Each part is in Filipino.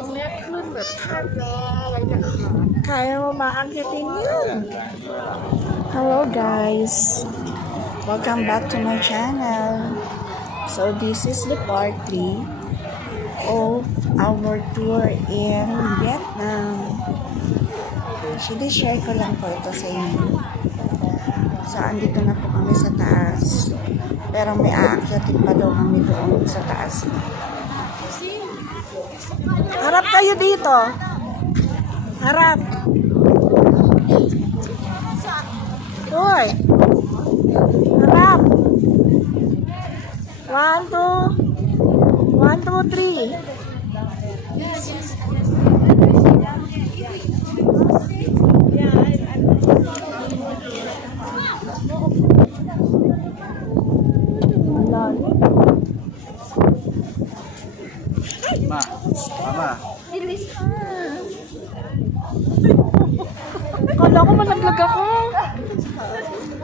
รงเนี้ยขึ้นแบบแทบแล้วอะไรอย่างเงี้ย Kaya mo maangkitin yun. Hello guys. Welcome back to my channel. So this is the part 3 of our tour in Vietnam. Share ko lang po ito sa inyo. So andito na po kami sa taas. Pero may aakyatin pa daw kami doon sa taas. Harap kayo dito. Harap. Uy. Harap. 1, 2, 3. Ma, mama. Bilis ka. Kala ko malaglag ako.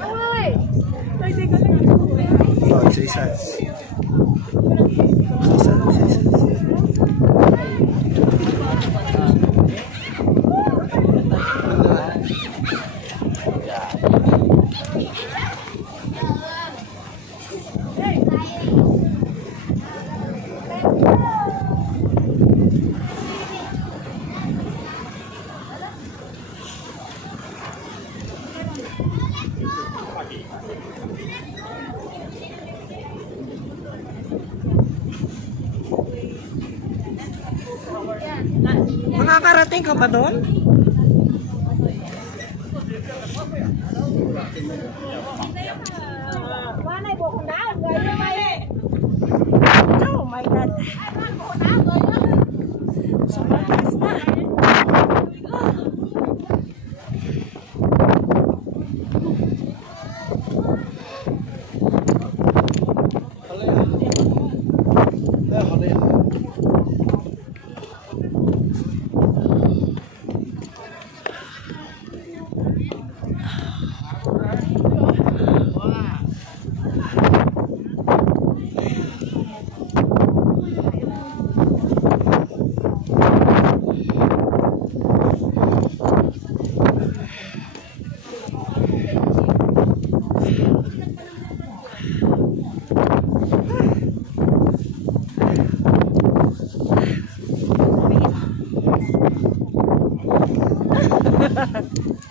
Uy. Oh, Jesus. Makakarating ka ba doon? Oh my God. Sobrang taas na.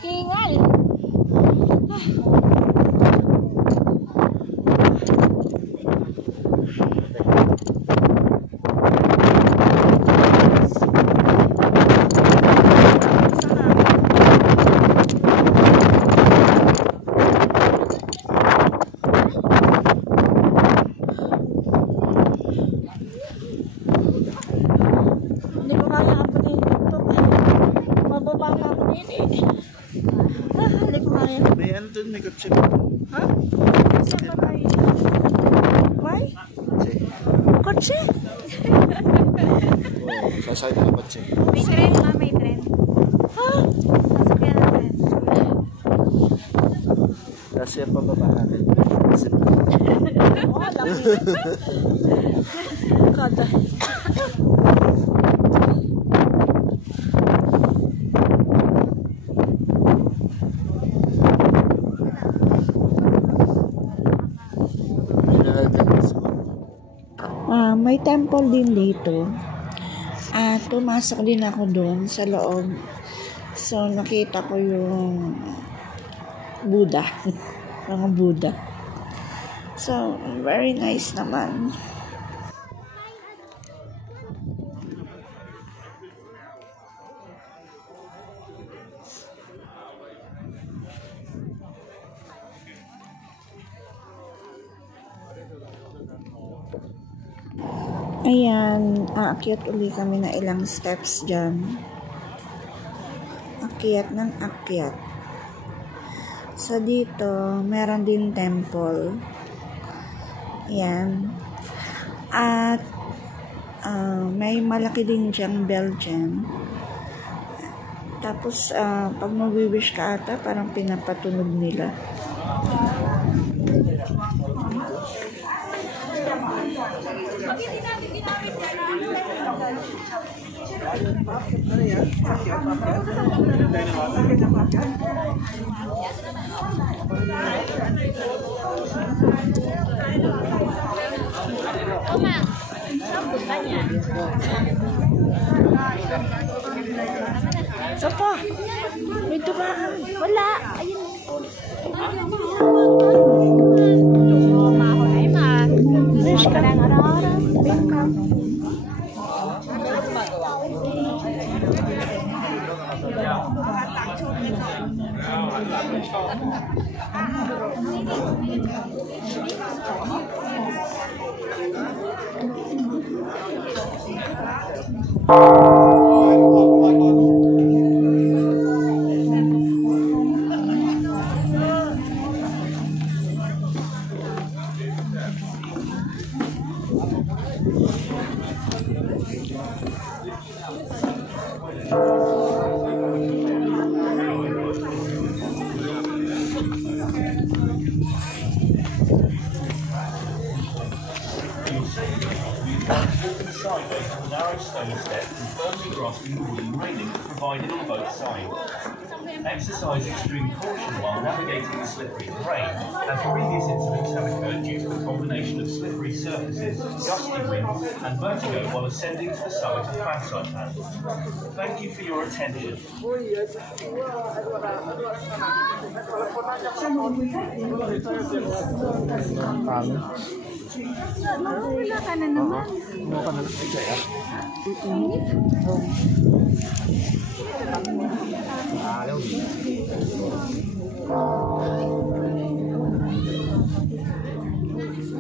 Hingal. Hindi ko kaya kapunin ito. Mababa nga ako nito eh. Hindi ko kaya. May ano dun, may kotse. Ha? Saan ba tayo? May? Kotse? Oh, sasakay na kotse. May tren nga, may tren. Ha? Sasakyan natin. Kasi ang pababa natin. Oh, laki. Kada. May temple din dito. Pumasok din ako doon sa loob. So, nakita ko yung Buddha. Mga Buddha. So, very nice naman. Ayan, aakyat uli kami na ilang steps dyan. Akyat ng akyat. So dito, meron din temple. Ayan. At may malaki din dyang bell dyan. Tapos, pag mag-wish ka ata, parang pinapatunog nila. Sapa? May duraan. Wala. Ayun. Wish ka ng araw-araw. Narrow stone steps and firmly grasping the wooden railing provided on both sides. Exercise extreme caution while navigating the slippery terrain, as previous incidents have occurred due to the combination of slippery surfaces, gusty winds, and vertigo while ascending to the summit of Fansaipan. Thank you for your attention. Wala ka na naman.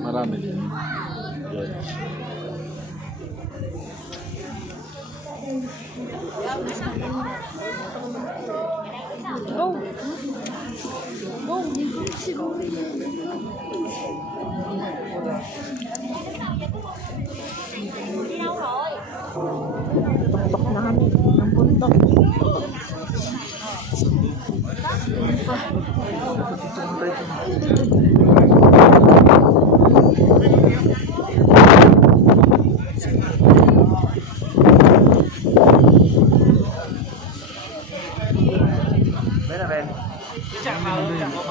Marami din. Go. Go. Siguro. Tuktok na kami ng bundok.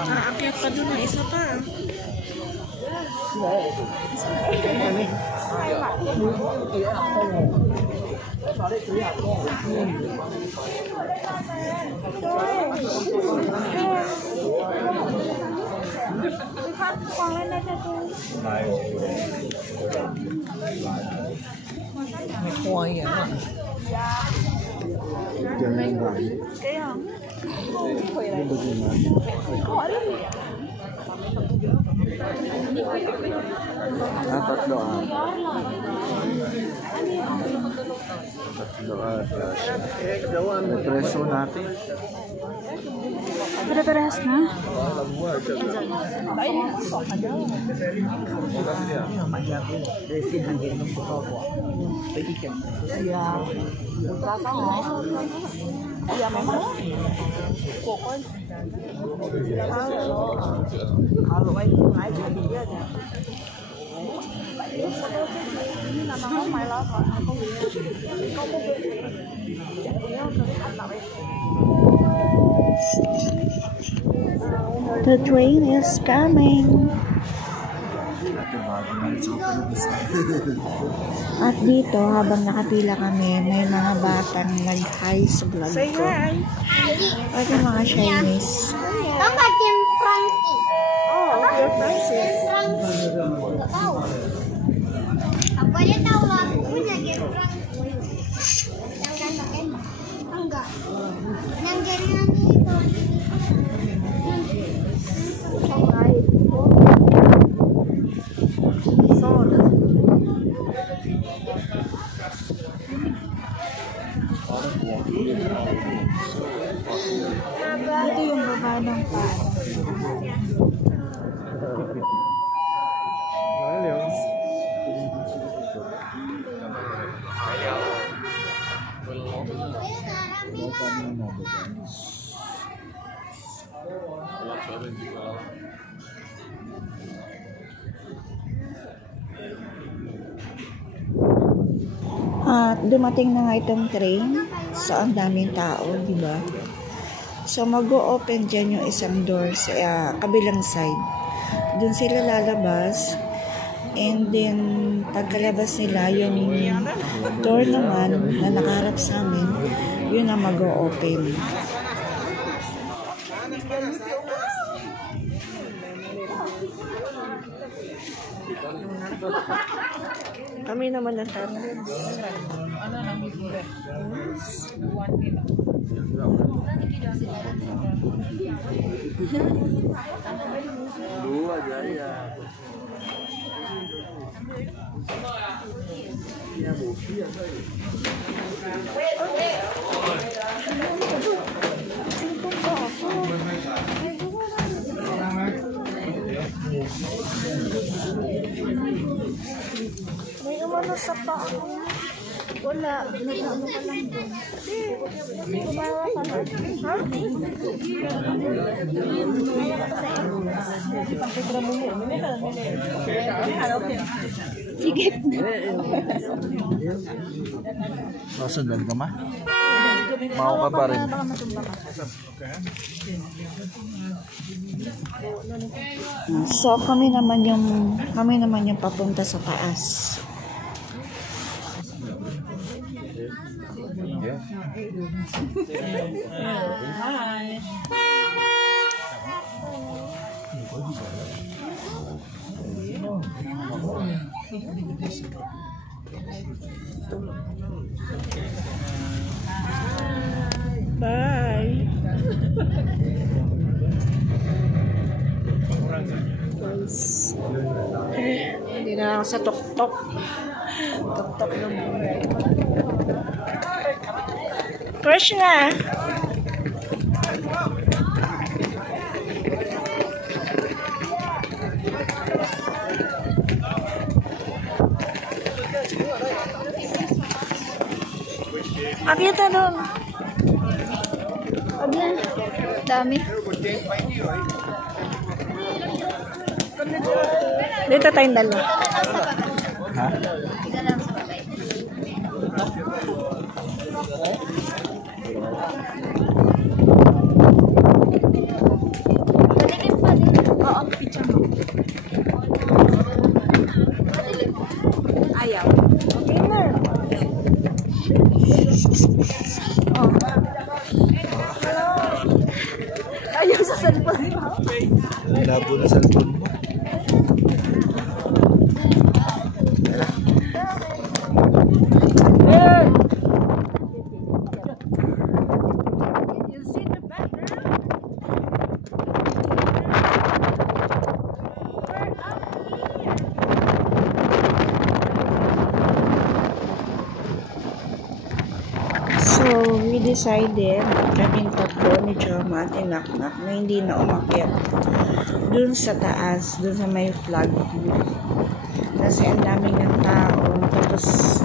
Aakyat pa doon na isa pa. Tatlo preso natin. Pare-parehas na. The train is coming. At dito, habang nakapila kami, may mga batang nag-hi sa vlog ko. At yung mga Chinese. Tama, Tim Frankie. Oh, you're Francis. Frankie. Tahu. Apa dia tahu aku punya game Frankie. Yang ganteng. Enggak. Yang jaringan itu. Ito yung baba ng pan. At dumating na nga itong train. So, ang daming tao, di ba? So, mag-o-open dyan yung isang door sa kabilang side. Doon sila lalabas. And then, pagkalabas nila, yung door naman na nakaharap sa amin, yun na mag-o-open. Kami naman ang target. Dua jaya. May umano sa pa. Wala. Nag-ano ka lang doon. Kumawa ka lang. Ha? Sige. Masundan ka ma? Mau ka pa rin. So kami naman yung papunta sa taas. Hi. Bye. Hindi na ako sa tok-tok. Tok-tok na muna. Krishna! Akita doon. Abla. Dami. Dito tayong dalawa. Ha? Oo, picture mo. Ayaw. Gamer. Oh. Hello. Ayaw sa cellphone mo. Labo na cellphone mo. You see the background? We're up here. So, we decided, kaming tatlo ni Joma at Inaknak na hindi na umakyat dun sa taas, dun sa may flag booth. Kasi ang daming ng tao, tapos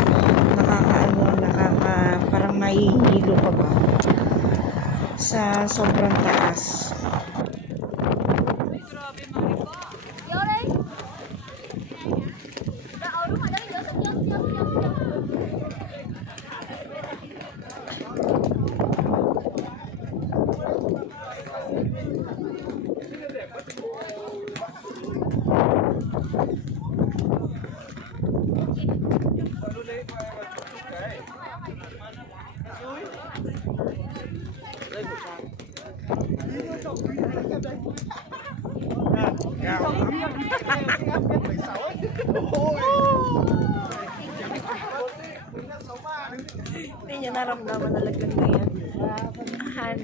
parang mahihilo ka ba sa sobrang taas. Hindi niya naramdaman na laglag na yan. Ahan.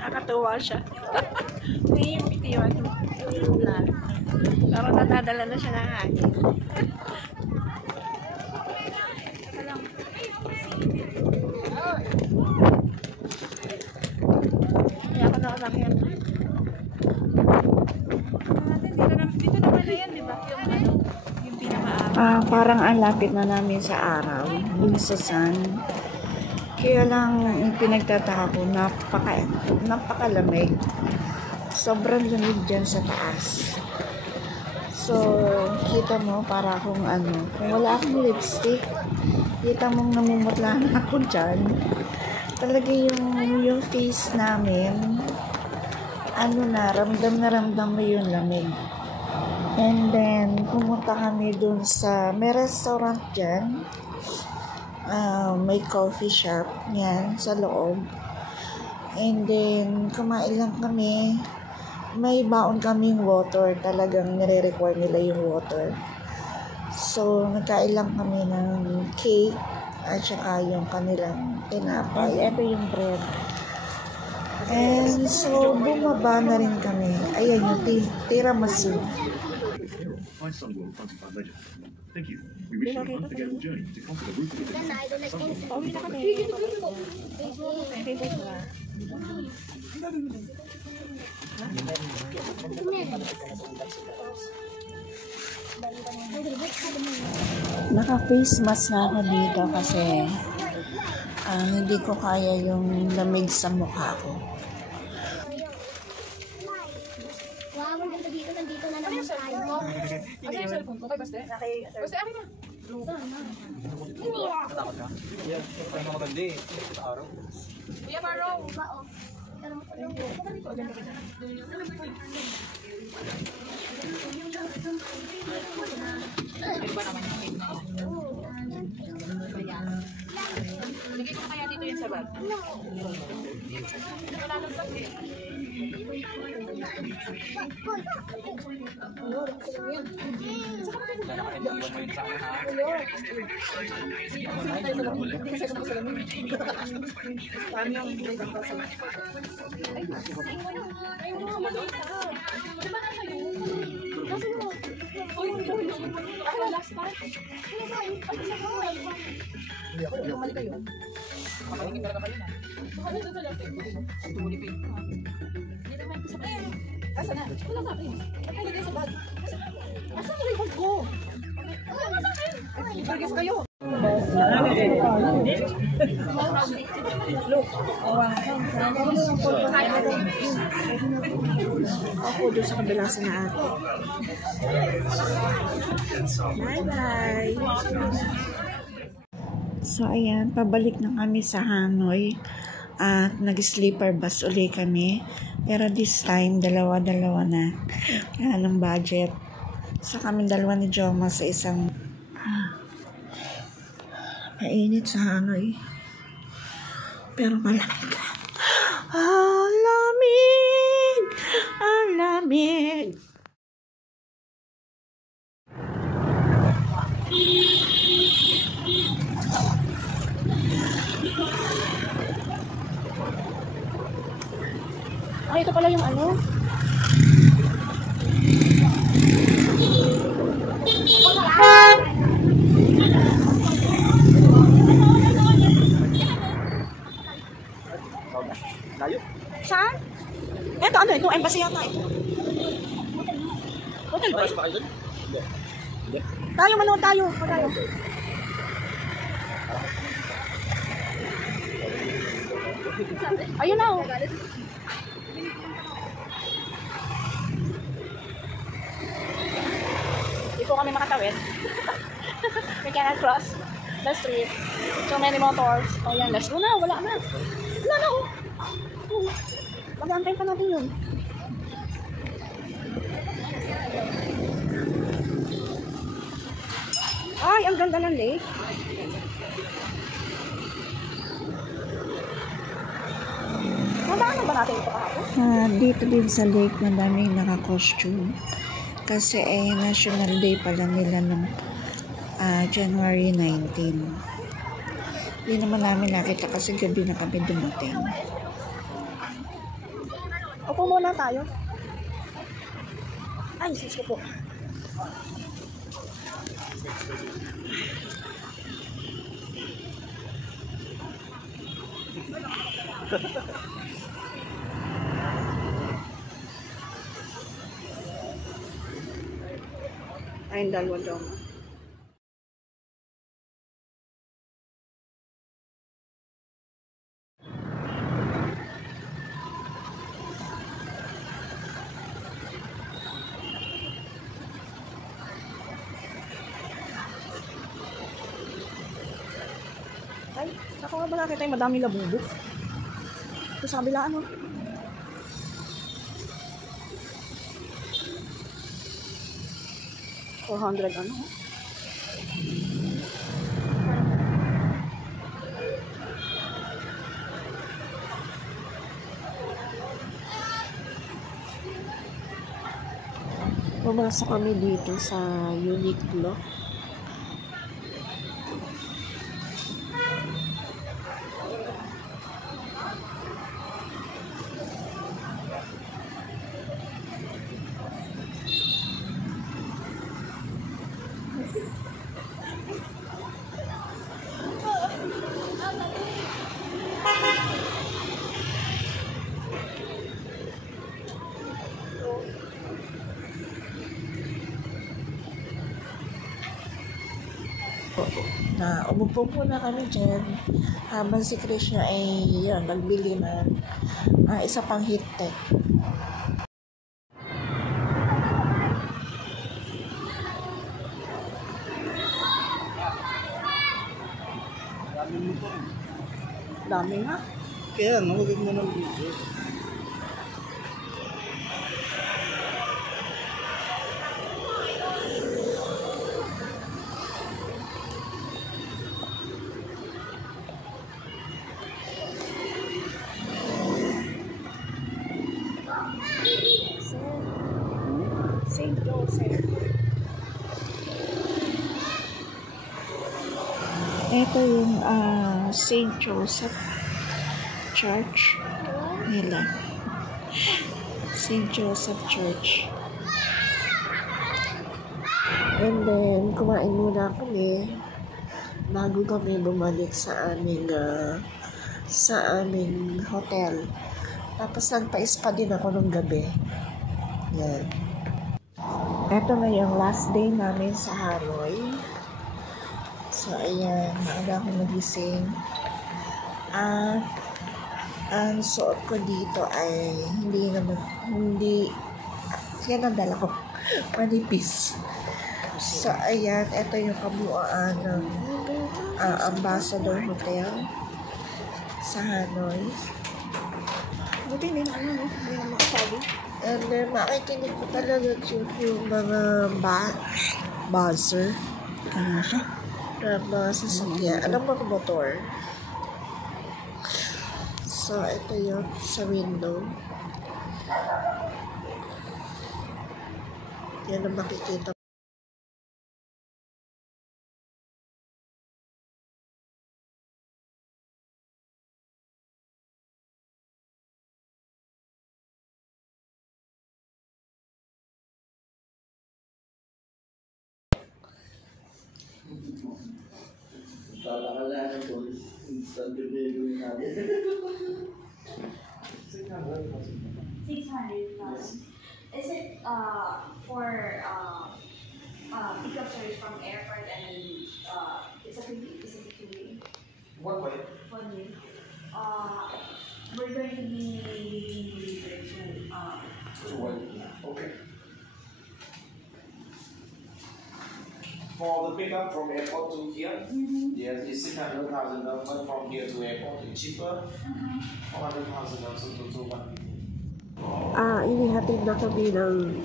Nakakatuwa siya. May pitiwan. Parang natadala na siya ng hangin. Parang ang lapit na namin sa araw, dun sa sun. Kaya lang, yung pinagtataka ko, napakalamig. Sobrang lamig dyan sa taas. So, kita mo, para akong kung wala akong lipstick, kita mong namumutla na ako dyan. Talaga yung face namin, ramdam na ramdam mo yung lamig. And then, pumunta kami dun sa, may restaurant dyan. May coffee shop yan sa loob. And then, kumain lang kami. May baon kaming water. Talagang nire-require nila yung water. So, nagkain lang kami ng cake at saka yung kanilang tinapay. And ito yung bread. And so, bumaba na rin kami. Ayan yung tiramisu. Hi Sunworld Fancy Legend. Thank you. We wish you an unforgettable journey to conquer the roof of the Pauwi na kami. Naka-face mask na ako dito kasi hindi ko kaya yung lamig sa mukha ko. Wow, nandito na naman tayo. Asa yung cellphone ko? Kay Baste? Baste, akin na. Iya, Maro. Lagay ko kaya dito yung sabat. Asa na? Wala ka akin. Nakalagay sa bag. Asa na yung bag ko? Wala sa akin. Ibargas kayo. Ako doon sa kabila sa na ate. Bye-bye! So, ayan, pabalik na kami sa Hanoi. At nag-sleeper bus uli kami. Pero this time, dalawa-dalawa na. Kaya ng budget. So, kami dalawa ni Joma sa isang mainit sa Hanoi. Pero malamig. Ang lamig! Ang lamig! Ay, ito pala yung ano? Saan? Ito, ano? Itong embassy yata ito. Hotel ba? Tayo, manood tayo. Tayo. Ayun na oh. Hindi po kami makatawid. We cannot cross the street. So many motors. O yan, let's go na. Wala na. Wala na oh. Mag-aantay pa natin yun. Ay, ang ganda ng lake. Nadaanan ba natin ito kahapon? Dito din sa lake na daming naka-costume. Kasi National Day pala nila ng January 19. Hindi naman namin nakita kasi gabi na kami dumating. Upo muna tayo. Ay, sis ko po. Ayun, dalawa daw. ba nakita yung madaming labubo? Ito sa kabila, ano? $400, ano? Pumasok kami dito sa Uniqlo. Na umupo po na kami dyan habang si Krishna ay yun, nagbili ng isa pang heat tech. Dami nga. Kaya, huwag mo ng video. St. Joseph. Ito yung St. Joseph Church nila. St. Joseph Church. And then, kumain muna kami bago kami bumalik sa aming hotel. Tapos nagpa-spa din ako nung gabi. Yan. Ito na yung last day namin sa Hanoi. So, ayan. Maaga ako nagising. Ang suot ko dito ay yan ang dala ko. Manipis. So, ayan. Ito yung kabuuan ng Ambassador Hotel sa Hanoi. Buti hindi na ano, hindi na makasabi. And then, makikinig ko talaga yung mga buzzer. Ano siya? Na mga sasakyan. Anong mga motor? So, ito yun sa window. Yan ang makikita. Tatakalaan ko. Instant delivery natin. 600,000. Is it for pickup service from airport and then it's a 2 year? 1 way. 1 year. We're going to be delivered soon. Okay. For the pickup from airport to here, yes, it's 600,000 but from here to airport, it's cheaper. 400,000 to 1. Inihatid na kami ng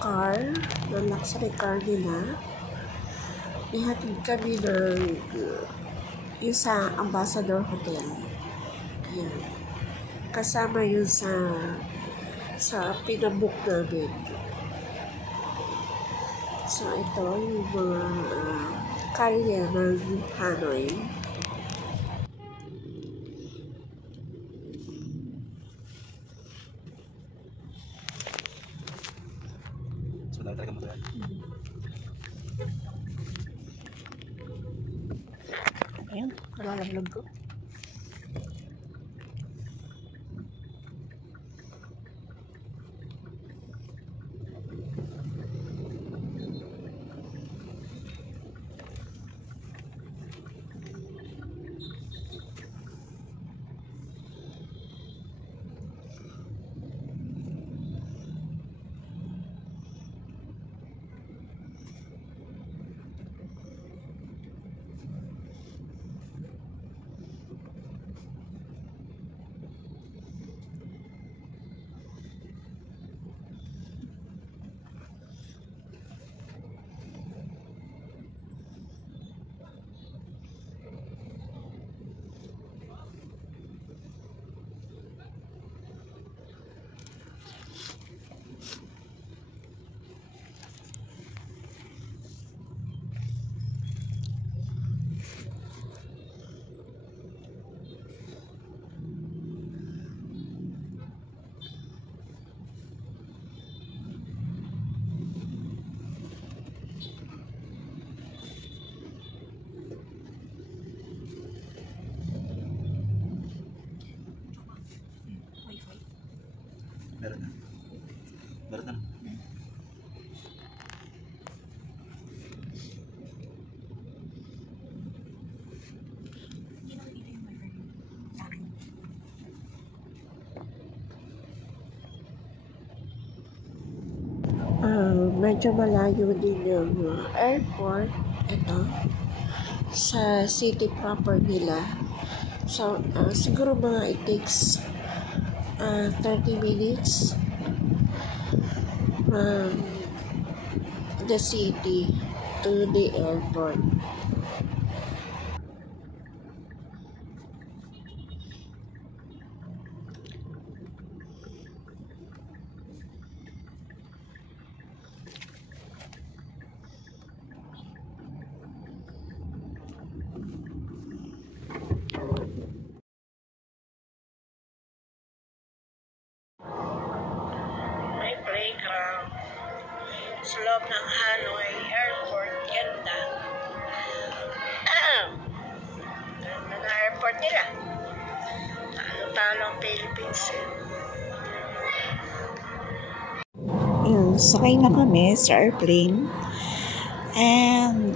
car, ng luxury car nila. Ihatid kami ng yung sa Ambassador Hotel. Ayan. Kasama yun sa pinabook namin. So, ito yung mga kalye ng Hanoi. So, dahil talaga mo ito yan. Ayan, nalalaglag ko. Meron na. Meron na. Medyo malayo din yung airport ito sa city proper nila. So, siguro mga it takes 30 minutes from the city to the airport. May playground sa loob ng Hanoi Airport. Ganda. Ganda na airport nila. Talo-talo ang Philippines. Sakay na kami sa airplane. And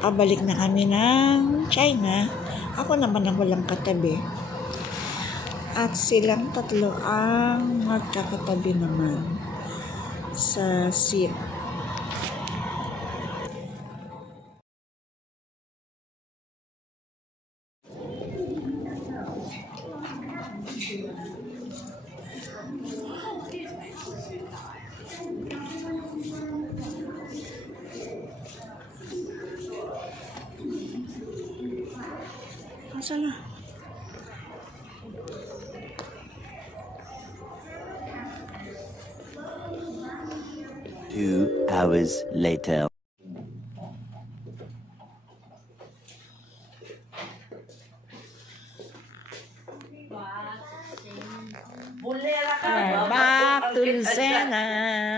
pabalik na kami ng China. Ako naman ang walang katabi. At silang tatlo ang magkakatabi naman sa seat. Nasaan na? 2 hours later. We're back to Lucena.